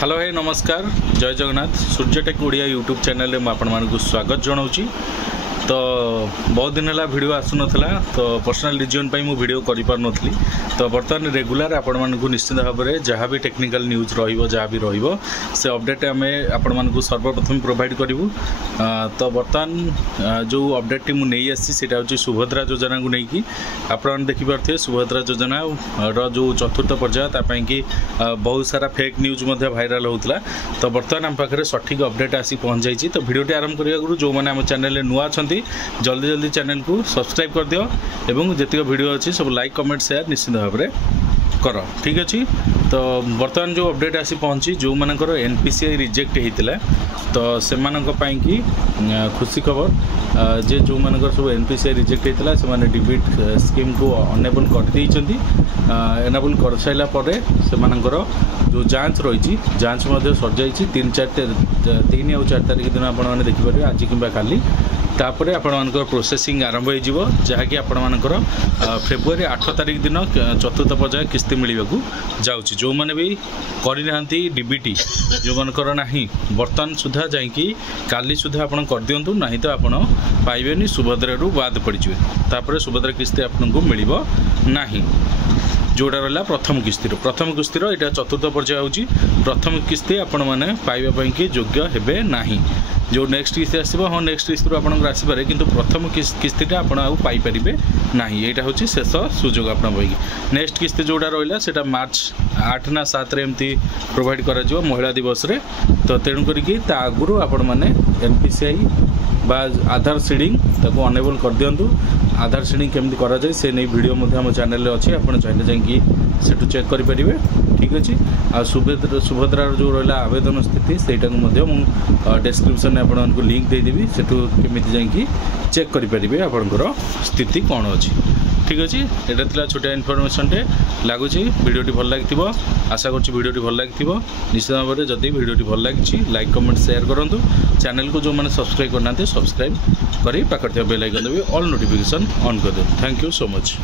Hello है नमस्कार जय जगन्नाथ सूर्यटेक ओडिया यूट्यूब चैनल में आपको स्वागत जनाऊँगी। तो बहुत दिन है वीडियो आसुन तो पर्सनल रिजन पर मुझे वीडियो कर पार नी तो बर्तमान रेगुलर आपण मानक निश्चित भाव में जहाँ भी टेक्निकल न्यूज रहा भी से अपडेट आम आपण मानक सर्वप्रथम प्रोवाइड करूँ। तो बर्तमान जो अपडेट मुझे नहीं आसी हूँ सुभद्रा योजना को लेकिन आपने देखिपे सुभद्रा योजना रो चतुर्थ पर्याय तापाई कि बहुत सारा फेक न्यूज भाइराल होता। तो बर्तमान आम पाखे सठिक अपडेट आसी पहुँच जाइए। तो वीडियोटी आरंभ करने आगु जो मैंने आम चैनल नुआ अच्छा जल्दी जल्दी चैनल को सब्सक्राइब कर दियो एवं जितक वीडियो अच्छी सब लाइक कमेंट शेयर निश्चित भाव में कर ठीक अच्छे। तो बर्तमान जो अपडेट आसी पहुँची जो मानकर एनपीसीआई रिजेक्ट होता तो से कि खुशी खबर जे जो मानकर सब एनपीसीआई रिजेक्ट होता से डिबिट स्कीम को अनेबल कर एनेबल कर सारा से जो जांच रही जांच सर जाइए 3 और 4 तारीख दिन आपने देखिपारे आज कि काली तापर आपर प्रोसेसिंग आरंभ हो जहाँकि आपर फेब्रुआरी 8 तारीख दिन चतुर्थ पर्याय किस्ती मिलवाक जाऊँगी। जो मैंने भी करना डीबीटी जो मनकर ना बर्तमान सुधा जाकि काली सुधा आप कर दिंतु ना तो आप पाइबेनि सुभद्रा बाद पड़े तापर सुभद्रा किस्ती आपको मिल ना जोड़ा रहा प्रथम किस्तिर यहाँ चतुर्थ पर्याय हूँ प्रथम किस्ती आपण मैंने पाइबापी योग्य हे ना जो नेक्स्ट किस्ती आसो हाँ नेक्स्ट किस्ती आपंकर आसपे कि प्रथम किस्तीटा आपरे ना यहाँ हूँ शेष सुजोग आप नेक्स्ट किस्ती जोड़ा रहा है मार्च 8 ना 7 एमती प्रोवाइड कर महिला दिवस रे। तो तेणुक आगु आपण मैंने एनपीसीआई बा आधार सीडिंग ताको अनेबल कर दिंतु। आधार सीडिंग केमती करा जाए से नहीं वीडियो हम चैनल अच्छी आप चाहिए जाकि चेक करेंगे ठीक अच्छे। आ सुभद्रार जो रहा आवेदन स्थिति सेटा को डिस्क्रिप्शन में आपको लिंक देदेवी सेठू केमिति जाकि चेक करेंगे आपंकर स्थिति कौन अच्छी ठीक अच्छे। यहाँ था छोटिया इनफर्मेशन टे लगुच वीडियोटी भल लगी आशा कर वीडियोटी भल लगी निश्चित भाव में जदि वीडियोटी भल लगी लाइक कमेंट शेयर करूँ। चैनल को जो मैंने सब्सक्राइब करना सब्सक्राइब कर पाखर बेल आइकन भी ऑल नोटिफिकेशन ऑन कर दो। Thank you so much.